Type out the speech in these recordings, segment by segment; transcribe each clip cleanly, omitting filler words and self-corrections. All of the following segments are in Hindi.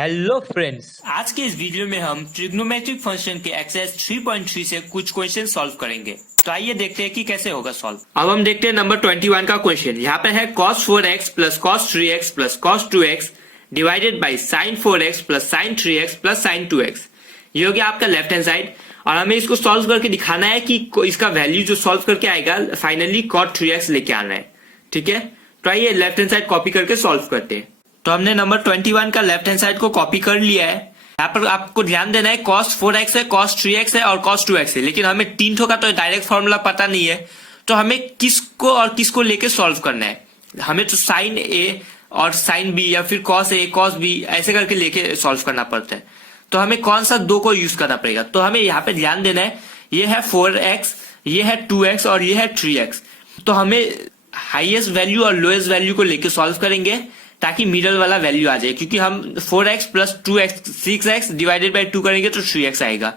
हेलो फ्रेंड्स, आज के इस वीडियो में हम ट्रिग्नोमेट्रिक फंक्शन के एक्सरसाइज 3.3 से कुछ क्वेश्चन सॉल्व करेंगे। तो आइए देखते हैं कि कैसे होगा सॉल्व। अब हम देखते हैं नंबर 21 का क्वेश्चन। यहाँ पे है cos 4x plus cos 3x plus cos 2x divided by sin 4x plus sin 3x plus sin 2x। ये हो गया आपका लेफ्ट हैंड साइड और हमें इसको सॉल्व करके दिखाना है कि इसका वैल्यू जो सॉल्व करके आएगा फाइनली cot 3x लेके आना है। ठीक है, तो आइए लेफ्ट हैंड साइड कॉपी करके सॉल्व करते हैं। तो हमने नंबर 21 का लेफ्ट हैंड साइड को कॉपी कर लिया है। यहाँ पर आपको ध्यान देना है cos 4x है, cos 3x है और cos 2x है, लेकिन हमें तीन ठो का तो डायरेक्ट फॉर्मूला पता नहीं है, तो हमें किसको और किसको लेके सॉल्व करना है। हमें तो sin a और sin b या फिर cos a cos b ऐसे करके लेके सॉल्व करना पड़ता है। तो हमें कौन सा दो को यूज करना पड़ेगा। तो हमें यहाँ पे ध्यान देना है, ये है 4x, ये है 2x और ये है 3x। तो हमें हाईएस्ट वैल्यू और लोएस्ट वैल्यू को लेके सॉल्व करेंगे ताकि मिडल वाला वैल्यू आ जाए, क्योंकि हम 4x plus 2x 6x divided by 2 करेंगे तो 3x आएगा,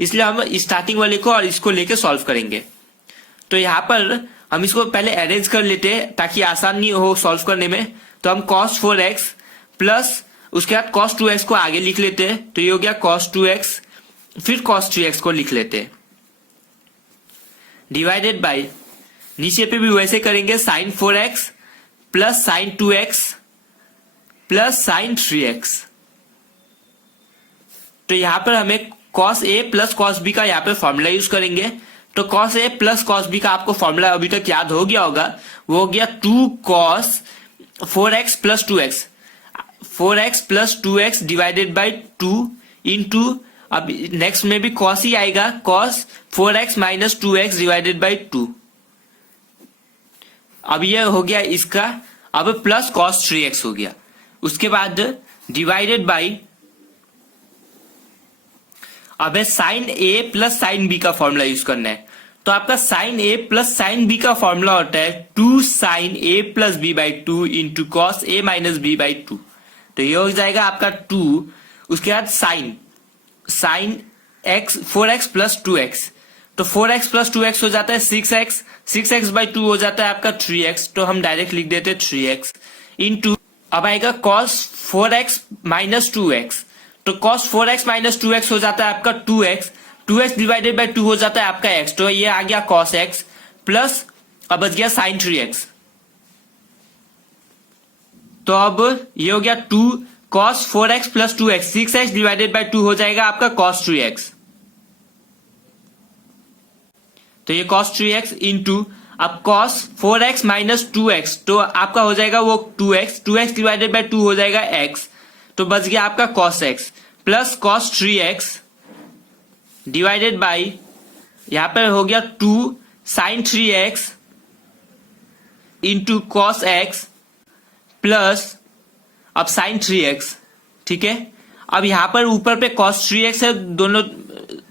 इसलिए हम स्टार्टिंग वाले को और इसको लेके सॉल्व करेंगे। तो यहाँ पर हम इसको पहले अरेंज कर लेते हैं ताकि आसानी हो सॉल्व करने में। तो हम cos 4x प्लस उसके बाद cos 2x को आगे लिख लेते हैं, तो ये हो गया cos 2x, फिर cos 3x को लिख लेते हैं डिवाइडेड बाई, नीचे पे भी वैसे करेंगे sin 4x plus sin 2x plus sin 3x। तो यहां पर हमें cos a plus cos b का यहाँ पे फॉर्मूला यूज करेंगे। तो cos a plus cos b का आपको फॉर्मूला अभी तक याद हो गया होगा, वो हो गया 2 cos 4x plus 2x, 4x plus 2x divided by 2 into, अब नेक्स्ट में भी cos ही आएगा, cos 4x minus 2x divided by 2। अब ये हो गया इसका, अब प्लस cos 3x हो गया। उसके बाद डिवाइडेड बाई, अब है sine a plus sine b का फॉर्मूला यूज करना है। तो आपका sine a plus sine b का फॉर्मूला होता है 2 sine a plus b by 2 into cos a minus b by 2। तो ये हो जाएगा आपका 2, उसके बाद sign x 4x plus 2x, तो 4x प्लस 2x हो जाता है 6x, 6x बाई 2 हो जाता है आपका 3x, तो हम डायरेक्ट लिख देते हैं 3x इंटू, अब आएगा cos 4x माइनस 2x, तो cos 4x माइनस 2x हो जाता है आपका 2x, 2x डिवाइडेड बाई 2 हो जाता है आपका x, तो ये आ गया cos x प्लस, अब बच गया sin 3x। तो अब ये हो गया 2 cos 4x plus 2x, 6x divided by 2 हो जाएगा आपका cos 3x, तो ये cos 3x इंटू, अब cos 4x माइनस 2x, तो आपका हो जाएगा वो 2x, 2x डिवाइडेड बाई 2 हो जाएगा x, तो बच गया आपका cos x plus cos 3x divided by, यहां पर हो गया 2 sin 3x into cos x plus अब sin 3x। ठीक है, अब यहां पर ऊपर पे cos 3x है दोनों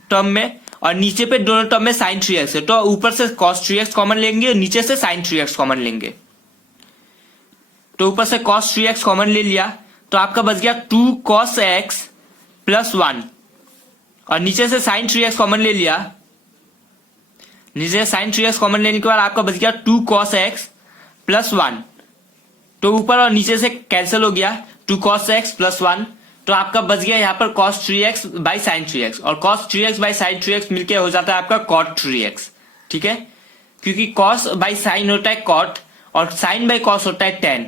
टर्म में और नीचे पे दोनों टर्म में sin 3x है, तो ऊपर से cos 3x कॉमन लेंगे और नीचे से sin 3x कॉमन लेंगे। तो ऊपर से cos 3x कॉमन ले लिया, तो आपका बच गया 2 cos x प्लस 1 और नीचे से sin 3x कॉमन ले लिया, नीचे से sin 3x कॉमन लेने के बाद आपका बच गया 2 cos x प्लस 1, तो ऊपर और नीचे से कैंसिल हो गया 2 cos x प्लस 1, तो आपका बच गया यहाँ पर cos 3x by sin 3x, और cos 3x by sin 3x मिलके हो जाता है आपका cot 3x। ठीक है, क्योंकि cos बाई sin होता है cot और sin बाई cos होता है tan,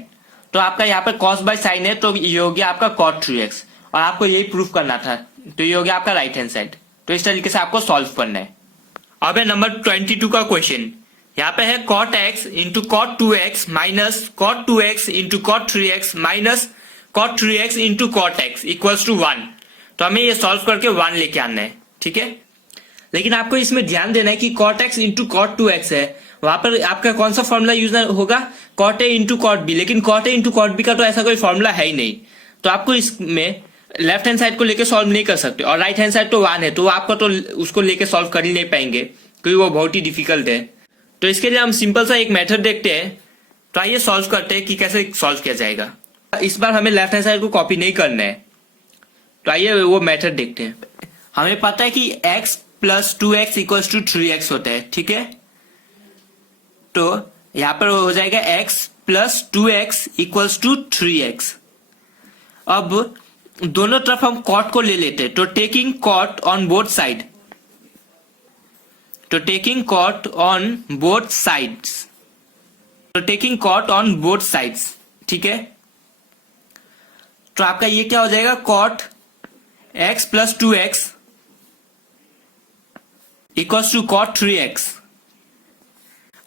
तो आपका यहाँ पर cos बाई sin है, तो ये हो गया आपका cot 3x और आपको यही प्रूफ करना था, तो ये हो गया आपका राइट हैंड साइड। तो इस तरीके से आपको सॉल्व करना है। अब है नंबर 22 का क्वेश्चन। यहाँ पे है cot x into cot 2x minus cot 2x into cot 3x minus cot 3x into cot x equals to 1। तो हमें ये सॉल्व करके 1 लेके आना है। ठीक है, लेकिन आपको इसमें ध्यान देना है कि cot x into cot 2x है, वहां पर आपका कौन सा फॉर्मूला यूज होगा, cot a into cot b, लेकिन cot a into cot b का तो ऐसा कोई फॉर्मूला है ही नहीं, तो आपको इसमें लेफ्ट हैंड साइड को लेके सॉल्व नहीं कर सकते, और राइट हैंड साइड तो 1 है, तो आपको तो उसको लेके सॉल्व कर ही नहीं पाएंगे क्योंकि वो बहुत ही डिफिकल्ट है। तो इसके लिए हम सिंपल सा एक मेथड देखते हैं। तो आइए सॉल्व करते हैं कि कैसे सॉल्व किया जाएगा। इस बार हमें लेफ्ट हैंड साइड को कॉपी नहीं करना है, तो आइए वो मेथड देखते हैं। हमें पता है कि x plus 2x equals to 3x होता है। ठीक है, तो यहां पर हो जाएगा x plus 2x equals to 3x। अब दोनों तरफ हम कॉट को ले लेते हैं, तो taking cot on both side, तो taking cot on both sides, तो taking cot on both sides, ठीक है। तो आपका ये क्या हो जाएगा, cot x plus 2x equals to cot 3x।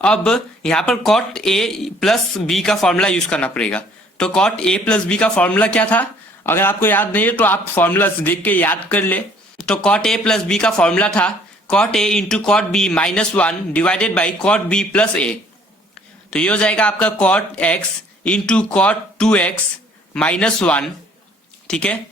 अब यहां पर कॉट a प्लस बी का फॉर्मूला यूज करना पड़ेगा। तो कॉट a प्लस बी का फॉर्मूला क्या था, अगर आपको याद नहीं है तो आप फॉर्मूला देख के याद कर ले। तो कॉट a प्लस बी का फॉर्मूला था cot a into cot B minus 1 divided by cot b plus a। तो ये हो जाएगा आपका cot x into cot 2x minus 1, ठीक है।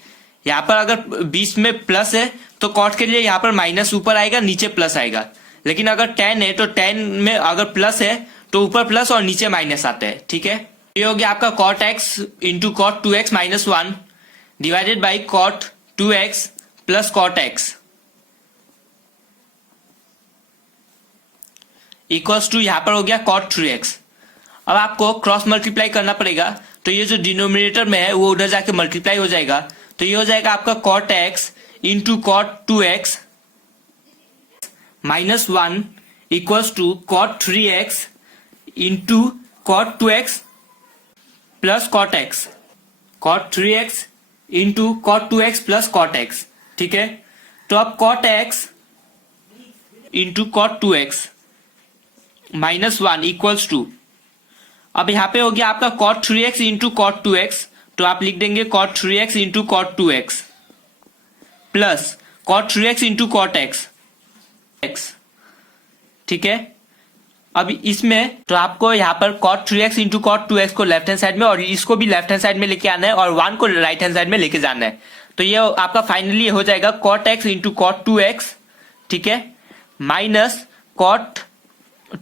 यहां पर अगर बीच में प्लस है तो कॉट के लिए यहां पर माइनस ऊपर आएगा, नीचे प्लस आएगा। लेकिन अगर टेन है तो टेन में अगर प्लस है तो ऊपर प्लस और नीचे माइनस आता है, ठीक है। ये हो गया आपका cot X into cot 2x minus 1 divided by cot 2x plus cot X equals to यहां पर हो गया कॉट 3x। अब आपको क्रॉस मल्टीप्लाई करना पड़ेगा, तो ये जो डिनोमिनेटर में है वो उधर जाके मल्टीप्लाई हो जाएगा। तो ये हो जाएगा आपका cot X into cot 2x minus 1 equals to cot 3x into cot 2x plus cot X, cot 3x into cot 2x plus cot X, ठीक है। तो अब cot X into cot 2x minus 1 equals to, अब यहां पे हो गया आपका cot 3x into cot 2x, तो आप लिख देंगे cot 3x into cot 2x plus cot 3x into cot X, ठीक है। अब इसमें तो आपको यहाँ पर cot 3x into cot 2x को लेफ्ट हैंड साइड में और इसको भी लेफ्ट हैंड साइड में लेके आना है और 1 को राइट हैंड साइड में लेके जाना है। तो ये आपका फाइनली हो जाएगा cot x into cot 2x, ठीक है, minus cot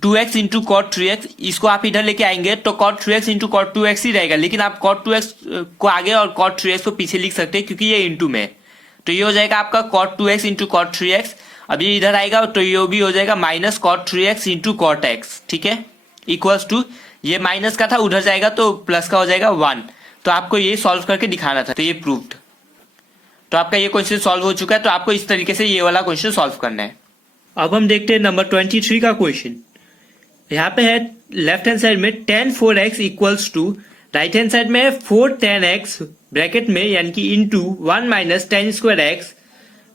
2x into cot 3x। इसको आप इधर लेके आएंगे तो cot 3x into cot 2x ही रहेगा, लेकिन आप कॉट 2x को आगे और कॉट 3x को पीछे लिख सकते हैं क्योंकि ये इंटू में। तो ये हो जाएगा आपका cot 2x into cot 3x। अब ये इधर आएगा तो ये भी हो जाएगा minus cot 3x into cot X, ठीक है, इक्वल्स टू ये माइनस का था उधर जाएगा तो प्लस का हो जाएगा 1। तो आपको ये सॉल्व करके दिखाना था, तो ये प्रूव्ड। तो आपका ये क्वेश्चन सॉल्व हो चुका है। तो आपको इस तरीके से ये वाला क्वेश्चन सॉल्व करना है। अब हम देखते हैं नंबर 23 का क्वेश्चन। यहाँ पे है लेफ्ट हैंड साइड में tan 4x equals to, right hand side में है 4 tan x ब्रैकेट में यानी कि into 1 minus tan square x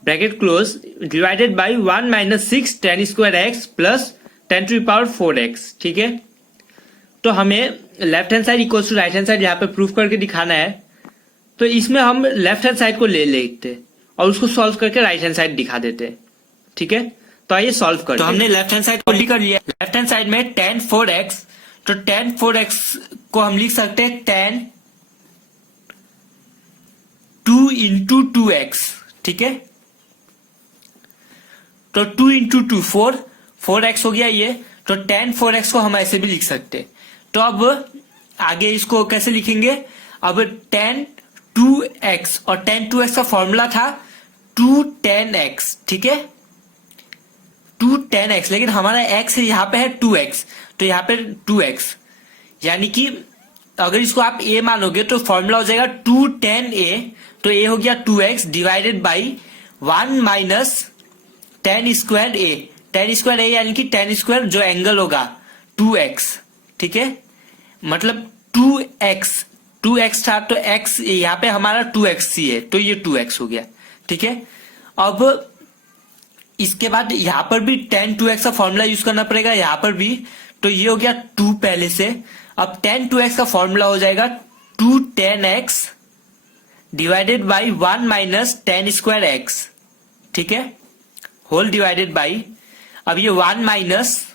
bracket close divided by 1 minus 6 tan square x plus 10 to the power 4x, ठीक है। तो हमें left hand side equals to right hand side यहाँ पे प्रूफ करके दिखाना है। तो इसमें हम लेफ्ट हैंड साइड को ले लेते और उसको सॉल्व करके राइट हैंड साइड दिखा देते, ठीक है। तो आइए सॉल्व करते हैं। तो हमने लेफ्ट हैंड साइड को कर लिया। लेफ्ट हैंड साइड में tan 4x, तो tan 4x को हम लिख सकते हैं tan 2 इंटू 2x, ठीक है। तो 2 इंटू 2 4x हो गया ये। तो tan 4x को हम ऐसे भी लिख सकते हैं। तो अब आगे इसको कैसे लिखेंगे, अब tan 2x और tan 2x का फॉर्मूला था 2 tan x, ठीक है, 2 tan x, लेकिन हमारा x यहाँ पे है 2x, तो यहाँ पे 2x यानी कि अगर इसको आप a मानोगे तो फॉर्मूला हो जाएगा 2 tan a। तो a हो गया 2x divided by 1 minus tan square a, tan square a यानी कि tan स्क्वायर जो एंगल होगा 2x, ठीक है, मतलब 2x था तो x यहाँ पे हमारा 2x ही है तो ये 2x हो गया, ठीक है। अब इसके बाद यहां पर भी tan 2x का फॉर्मूला यूज करना पड़ेगा, यहां पर भी। तो ये हो गया 2 पहले से। अब tan 2x का फॉर्मूला हो जाएगा 2 tan x divided by 1 minus tan square x, ठीक है, होल डिवाइडेड बाई, अब ये 1 माइनस,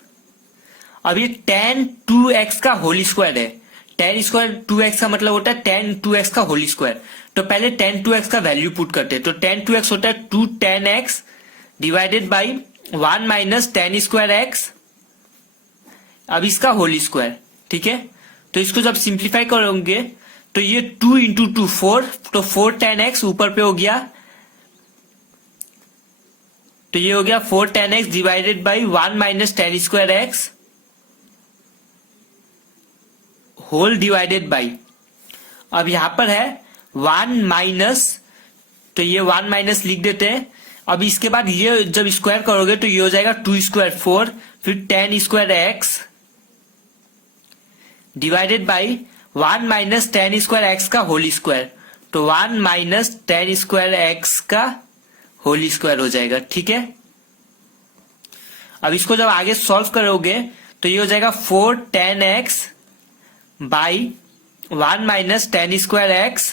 अब ये tan 2x का होल स्क्वायर है। tan स्क्वायर 2x का मतलब होता है tan 2x का होल स्क्वायर। तो पहले tan 2x का वैल्यू पुट करते हैं। तो tan 2x होता है 2 tan x divided by 1 minus tan square x, अब इसका होल स्क्वायर, ठीक है। तो इसको जब सिंप्लीफाई करोगे तो ये 2 इंटू 2 4, तो 4 tan x ऊपर पे हो गया, तो ये हो गया 4 tan x divided by 1 minus tan square x whole divided by, अब यहां पर है 1 माइनस तो ये 1 माइनस लिख देते हैं। अब इसके बाद ये जब स्क्वायर करोगे तो ये हो जाएगा 2 स्क्वायर 4, फिर 10 square x divided by 1 minus 10 square X का होल स्क्वायर, तो 1 माइनस 10 स्क्वायर एक्स का होल स्क्वायर हो जाएगा। ठीक है, अब इसको जब आगे सॉल्व करोगे तो ये हो जाएगा 4 10 X by 1 minus 10 square X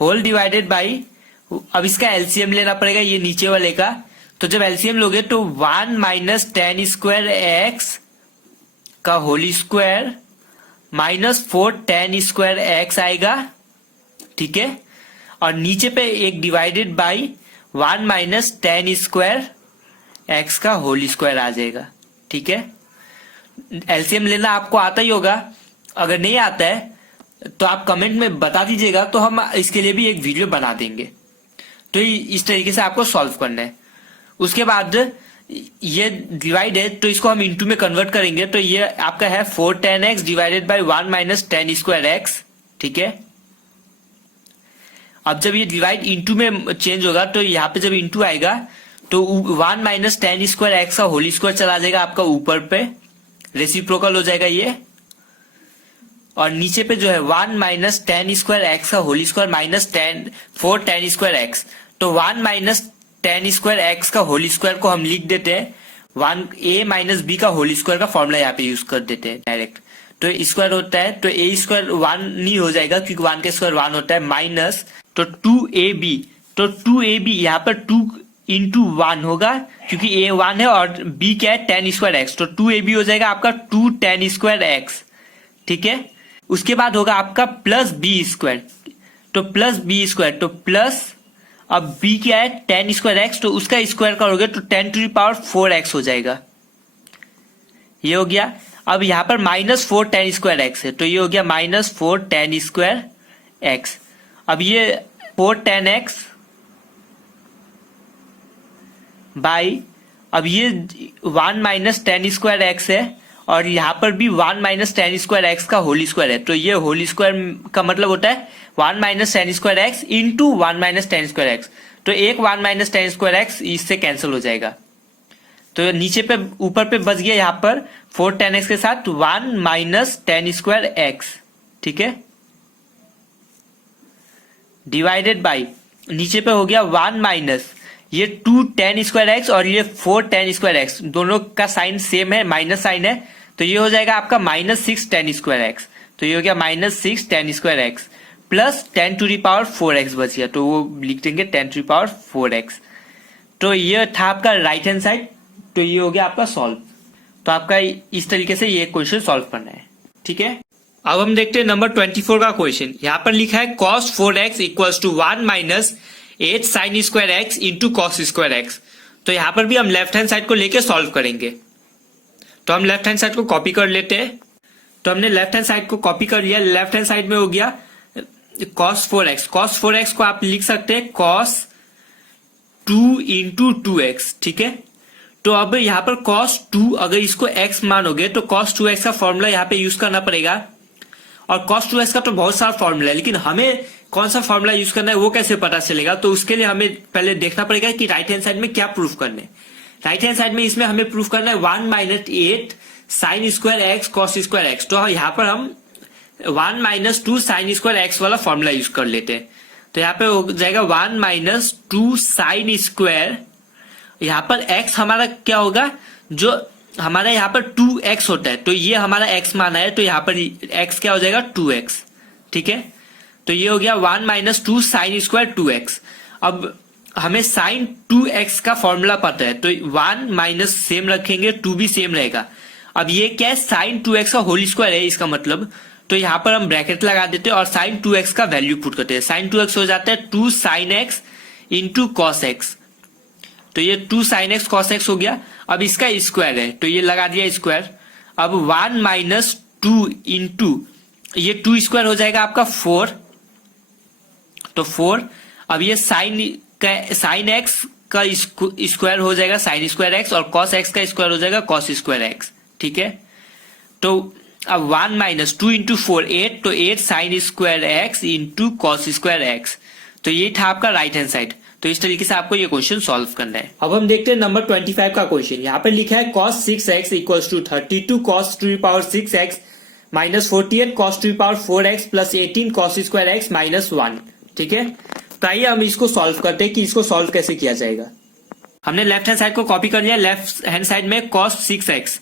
whole divided by, अब इसका एलसीएम लेना पड़ेगा ये नीचे वाले का, तो जब एलसीएम लोगे तो 1 माइनस 10 स्क्वायर एक्स का whole square minus 4 10 square X आएगा। ठीक है, और नीचे पे एक divided by 1 minus 10 square X का होल स्क्वायर आ जाएगा। ठीक है, एलसीएम लेना आपको आता ही होगा, अगर नहीं आता है तो आप कमेंट में बता दीजिएगा, तो हम इसके लिए भी एक वीडियो बना देंगे। तो इस तरीके से आपको सॉल्व करना है। उसके बाद ये डिवाइड है तो इसको हम इंटू में कन्वर्ट करेंगे, तो ये आपका है 4 10 x divided by 1 minus 10 square x. ठीक है, अब जब ये डिवाइड इंटू में चेंज होगा तो यहाँ पे जब इंटू आएगा तो 1 माइनस 10 स्क्वायर एक्स का होल स्क्वायर चला जाएगा आपका ऊपर पे, रेसिप्रोकल हो जाएगा ये, और नीचे पे जो है 1 माइनस 10 स्क्वायर एक्स का whole square minus 4 10 square X, तो 1 माइनस 10 स्क्वायर एक्स का होल स्क्वायर को हम लिख देते हैं 1 a माइनस बी का होल स्क्वायर का फॉर्मूला यहाँ पे यूज कर देते हैं डायरेक्ट। तो स्क्वायर होता है तो a स्क्वायर 1 नहीं हो जाएगा क्योंकि 1 का स्क्वायर 1 होता है, माइनस तो 2ab, तो 2ab यहाँ पर 2 इंटू 1 होगा क्योंकि a 1 है और b क्या है 10 स्क्वायर एक्स, तो 2ab हो जाएगा आपका 2 10 स्क्वायर एक्स। ठीक है, उसके बाद होगा आपका प्लस बी स्क्वायर, तो प्लस बी स्क्वायर, तो प्लस अब b क्या है 10 स्क्वायर एक्स, तो उसका स्क्वायर करोगे तो 10 टू द पावर 4 एक्स हो जाएगा। ये हो गया। अब यहाँ पर माइनस 4 10 स्क्वायर एक्स है, तो ये हो गया माइनस 4 10 स्क्वायर एक्स। अब ये 4 10 एक्स बाई, अब ये 1 माइनस 10 स्क्वायर एक्स है और यहाँ पर भी 1 माइनस 10 स्क्वायर एक्स का होल स्क्वायर है, तो ये होल स्क्वायर का मतलब होता है 1 minus 10 square X into 1 minus 10 square X, तो एक 1 माइनस 10 स्क्वायर एक्स इससे कैंसिल हो जाएगा। तो नीचे पे ऊपर पे बच गया यहाँ पर 4 10 एक्स के साथ 1 माइनस 10 स्क्वायर एक्स। ठीक है, डिवाइडेड बाई नीचे पे हो गया 1 माइनस ये 2 10 स्क्वायर एक्स और ये 4 10 स्क्वायर एक्स, दोनों का साइन सेम है, माइनस साइन है, तो ये हो जाएगा आपका माइनस 6 10 स्क्वायर एक्स, तो ये हो गया minus 6 10 square X plus 10 to the power 4 X बच गया, तो वो लिख देंगे 10 टू द पावर 4 एक्स। तो ये था आपका राइट हैंड साइड, तो ये हो गया आपका सॉल्व। तो आपका इस तरीके से ये क्वेश्चन सॉल्व करना है। ठीक है, अब हम देखते हैं नंबर 24 का क्वेश्चन। यहाँ पर लिखा है cos 4x equals to 1 minus 8 sine square X into cos square X. तो यहाँ पर भी हम लेफ्ट हैंड साइड को लेके सॉल्व करेंगे, तो हम लेफ्ट हैंड साइड को कॉपी कर लेते हैं। तो हमने लेफ्ट हैंड साइड को कॉपी कर लिया, लेफ्ट हैंड साइड में हो गया cos 4x, cos 4x को आप लिख सकते हैं cos 2 इंटू 2x। ठीक है, तो अब यहाँ पर cos 2 अगर इसको x मानोगे तो cos 2x का फॉर्मूला यहाँ पे यूज करना पड़ेगा, और cos 2x का तो बहुत सारा फॉर्मूला है, लेकिन हमें कौन सा फॉर्मूला यूज करना है वो कैसे पता चलेगा, तो उसके लिए हमें पहले देखना पड़ेगा कि राइट हैंड साइड में क्या प्रूफ करना है। राइट हैंड साइड में इसमें हमें प्रूफ करना है 1 minus 8 sine square x cos square X, तो यहाँ पर हम 1 माइनस 2 साइन स्क्वायर एक्स वाला फॉर्मूला यूज कर लेते हैं। तो यहाँ पे हो जाएगा 1 माइनस 2 साइन स्क्वायर, यहाँ पर x हमारा क्या होगा, जो हमारा यहाँ पर 2x होता है, तो ये हमारा x माना है, तो यहाँ पर x क्या हो जाएगा 2x। ठीक है, तो ये हो गया 1 माइनस 2 साइन स्क्वायर 2x। अब हमें साइन 2x का फॉर्मूला पता है, तो 1 माइनस सेम रखेंगे, 2 भी सेम रहेगा। अब ये क्या है साइन 2x का होल स्क्वायर है इसका मतलब, तो यहाँ पर हम ब्रैकेट लगा देते हैं और साइन 2x का वैल्यू पुट करते हैं। साइन 2x हो जाता है 2 sine x into cos X, तो ये 2 साइन एक्स कॉस एक्स हो गया। अब इसका स्क्वायर है तो ये लगा दिया स्क्वायर। अब 1 माइनस 2 इंटू ये 2 स्क्वायर हो जाएगा आपका 4, तो 4। अब ये साइन एक्स का स्क्वायर हो जाएगा साइन स्क्वायर एक्स और कॉस एक्स का स्क्वायर हो जाएगा कॉस स्क्वायर एक्स। ठीक है, तो अब 1 माइनस 2 इंटू 4 8, तो 8 sine square X into cos square X, तो ये था आपका राइट हैंड साइड। तो इस तरीके से आपको ये क्वेश्चन सॉल्व करना है। अब हम देखते हैं नंबर 25 का क्वेश्चन। यहाँ पे लिखा है cos 6x equals to 32 cos to the power 6x minus 48 cos to the power 4x plus 18 cos square x minus 1। ठीक है, तो आइए हम इसको सॉल्व करते हैं कि इसको सॉल्व कैसे किया जाएगा। हमने लेफ्ट हैंड साइड को कॉपी कर लिया। लेफ्ट हैंड साइड में cos 6x,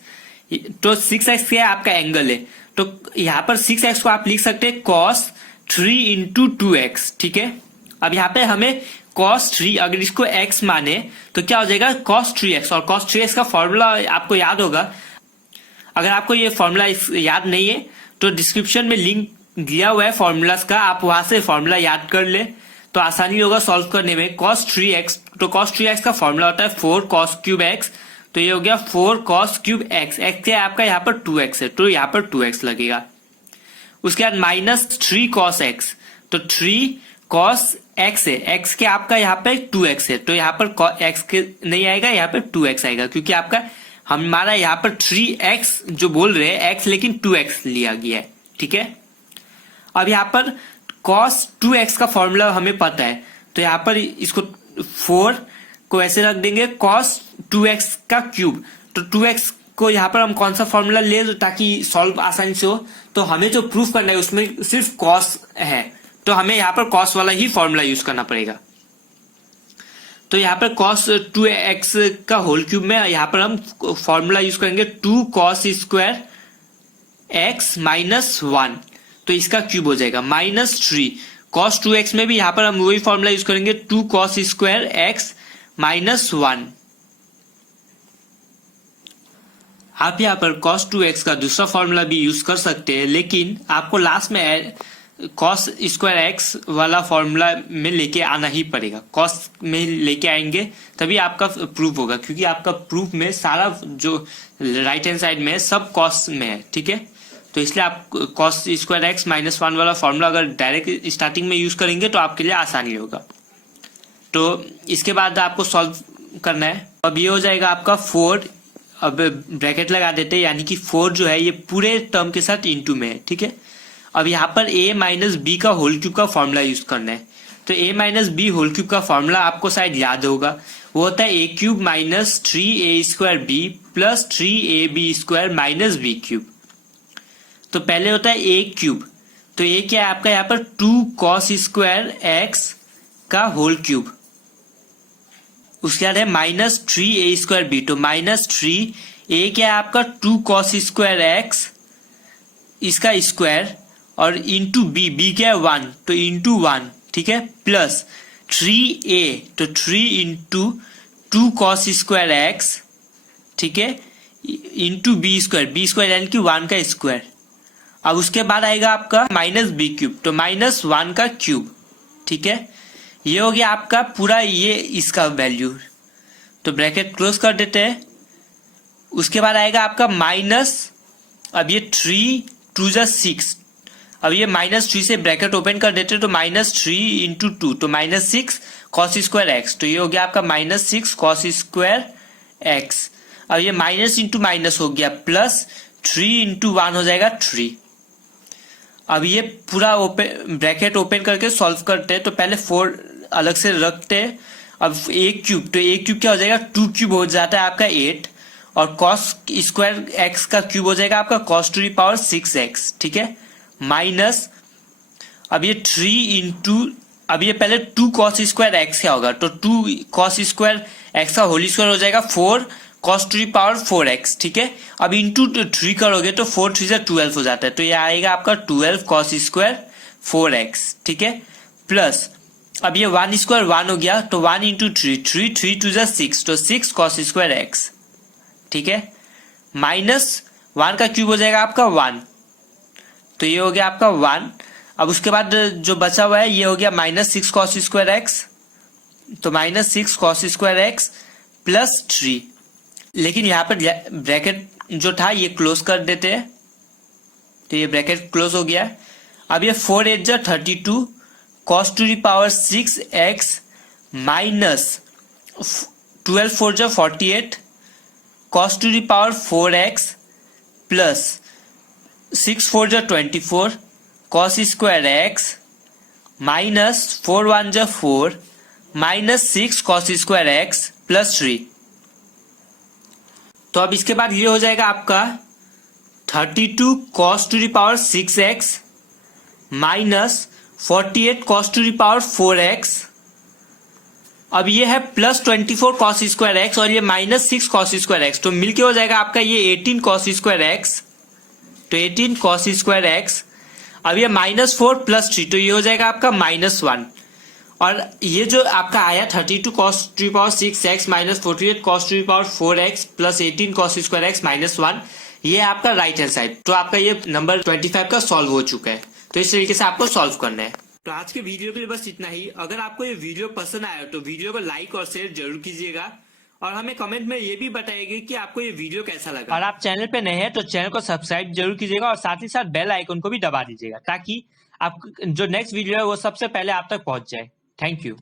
तो 6x क्या है आपका एंगल है, तो यहाँ पर 6x को आप लिख सकते हैं cos 3 इंटू 2x। ठीक है, अब यहाँ पे हमें cos 3 अगर इसको x माने तो क्या हो जाएगा cos 3x, और cos 3x का फॉर्मूला आपको याद होगा। अगर आपको ये फॉर्मूला याद नहीं है तो डिस्क्रिप्शन में लिंक दिया हुआ है फॉर्मूलाज का, आप वहां से फॉर्मूला याद कर ले तो आसानी होगा सॉल्व करने में। cos 3x, तो cos 3x का फॉर्मूला होता है 4 cos क्यूब x, तो ये हो गया 4 cos क्यूब x। x क्या है आपका यहाँ पर 2x है, तो यहाँ पर 2x लगेगा। उसके बाद माइनस 3 cos x, तो 3 cos x है, x के आपका यहाँ पे 2x है, तो यहाँ पर x के नहीं आएगा, यहाँ पर 2x आएगा, क्योंकि आपका हमारा यहाँ पर 3x जो बोल रहे हैं x लेकिन 2x लिया गया है। ठीक है, अब यहाँ पर cos 2x का फॉर्मूला हमें पता है, तो यहाँ पर इसको 4 को ऐसे रख देंगे cos 2x का क्यूब, तो 2x को यहाँ पर हम कौन सा फॉर्मूला ले ताकि सॉल्व आसानी से हो, तो हमें जो प्रूफ करना है उसमें सिर्फ cos है, तो हमें यहाँ पर cos वाला ही फॉर्मूला यूज करना पड़ेगा। तो यहाँ पर cos 2x का होल क्यूब में यहाँ पर हम फॉर्मूला यूज करेंगे 2 cos स्क्वायर x माइनस 1, तो इसका क्यूब हो जाएगा माइनस 3 cos 2x में भी यहाँ पर हम वही फॉर्मूला यूज करेंगे 2 cos स्क्वायर x माइनस 1। आप यहाँ पर cos 2x का दूसरा फॉर्मूला भी यूज कर सकते हैं, लेकिन आपको लास्ट में cos स्क्वायर x वाला फॉर्मूला में लेके आना ही पड़ेगा। cos में लेके आएंगे तभी आपका प्रूफ होगा, क्योंकि आपका प्रूफ में सारा जो राइट हैंड साइड में है सब cos में है। ठीक है, तो इसलिए आप cos स्क्वायर x माइनस 1 वाला फॉर्मूला अगर डायरेक्ट स्टार्टिंग में यूज करेंगे तो आपके लिए आसानी होगा। तो इसके बाद आपको सॉल्व करना है। अब ये हो जाएगा आपका 4, अब ब्रैकेट लगा देते हैं, यानी कि 4 जो है ये पूरे टर्म के साथ इंटू में है। ठीक है, अब यहाँ पर a माइनस बी का होल क्यूब का फॉर्मूला यूज करना है। तो a minus B whole cube का फॉर्मूला आपको शायद याद होगा, वो होता है a cube minus 3a square b plus 3ab square minus B cube. तो पहले होता है a क्यूब, तो a क्या है आपका यहाँ पर 2 cos स्क्वायर x का होल क्यूब। उसके बाद है माइनस 3a स्क्वायर b, तो माइनस 3a क्या है आपका 2 cos स्क्वायर x इसका स्क्वायर, और इंटू बी, बी क्या है 1, तो इंटू 1। ठीक है, प्लस 3a, तो 3 इंटू 2 cos स्क्वायर x, ठीक है, इंटू बी स्क्वायर यानी कि 1 का स्क्वायर। अब उसके बाद आएगा आपका माइनस बी क्यूब, तो माइनस 1 का क्यूब। ठीक है, ये हो गया आपका पूरा ये इसका वैल्यू, तो ब्रैकेट क्लोज कर देते हैं। उसके बाद आएगा आपका माइनस, अब ये 3 2 जा 6, अब ये माइनस 3 से ब्रैकेट ओपन कर देते हैं, तो माइनस 3 इंटू 2, तो माइनस 6 cos स्क्वायर एक्स, तो ये हो गया आपका माइनस 6 cos स्क्वायर एक्स। अब ये माइनस इंटू माइनस हो गया प्लस 3 इंटू 1 हो जाएगा 3। अब ये पूरा ओपन ब्रैकेट ओपन करके सॉल्व करते हैं, तो पहले 4 अलग से रखते हैं। अब a क्यूब, तो a क्यूब क्या हो जाएगा 2 क्यूब हो जाता है आपका 8, और cos स्क्वायर x का क्यूब हो जाएगा आपका cos to the power 6x। ठीक है, माइनस अब ये 3 इंटू, अब ये पहले 2 cos स्क्वायर x क्या होगा, तो 2 cos स्क्वायर x का होल स्क्वायर हो जाएगा 4 cos to the power 4x। ठीक है, अब इंटू 3 करोगे तो 4 3 से 12 हो जाता है, तो ये आएगा आपका 12 cos स्क्वायर 4x। ठीक है, प्लस अब ये 1 स्क्वायर 1 हो गया, तो 1 इंटू 3 3 2 6, तो 6 cos स्क्वायर x। ठीक है, माइनस 1 का क्यूब हो जाएगा आपका 1, तो ये हो गया आपका 1। अब उसके बाद जो बचा हुआ है ये हो गया माइनस 6 cos स्क्वायर एक्स, तो minus 6 cos square X plus 3। लेकिन यहाँ पर ब्रैकेट जो था ये क्लोज कर देते हैं, तो ये ब्रैकेट क्लोज हो गया। अब ये 4 8 जा 32 cos to the power 6x minus 12 4 जा 48 cos to the power 4x plus 6 4 जा 24 cos स्क्वायर x माइनस 4 1 जा 4 minus 6 cos square X plus 3। तो अब इसके बाद ये हो जाएगा आपका 32 cos two the power 6x minus 48 cos two the power 4x। अब ये है प्लस 24 कॉस स्क्वायर एक्स और ये माइनस 6 कॉस स्क्वायर एक्स, तो मिलके हो जाएगा आपका ये 18 कॉस स्क्वायर एक्स। तो 18 कॉस स्क्वायर एक्स, अब ये माइनस 4 प्लस 3, तो ये हो जाएगा आपका -1। और ये जो आपका आया 32 cos two the power 6x minus 48 cos two the power 4x plus 18 cos square x -1, ये आपका राइट हैंड साइड। तो आपका ये नंबर 25 का सॉल्व हो चुका है। तो इस तरीके से आपको सॉल्व करना है। तो आज के वीडियो के लिए बस इतना ही। अगर आपको ये वीडियो पसंद आया तो वीडियो को लाइक और शेयर जरूर कीजिएगा और हमें कमेंट में ये भी बताइएगा कि आपको ये वीडियो कैसा लगा। और आप चैनल पे नए हैं तो चैनल को सब्सक्राइब जरूर कीजिएगा और साथ ही साथ बेल आइकन को भी दबा दीजिएगा ताकि आप जो नेक्स्ट वीडियो है वो सबसे पहले आप तक पहुंच जाए। Thank you.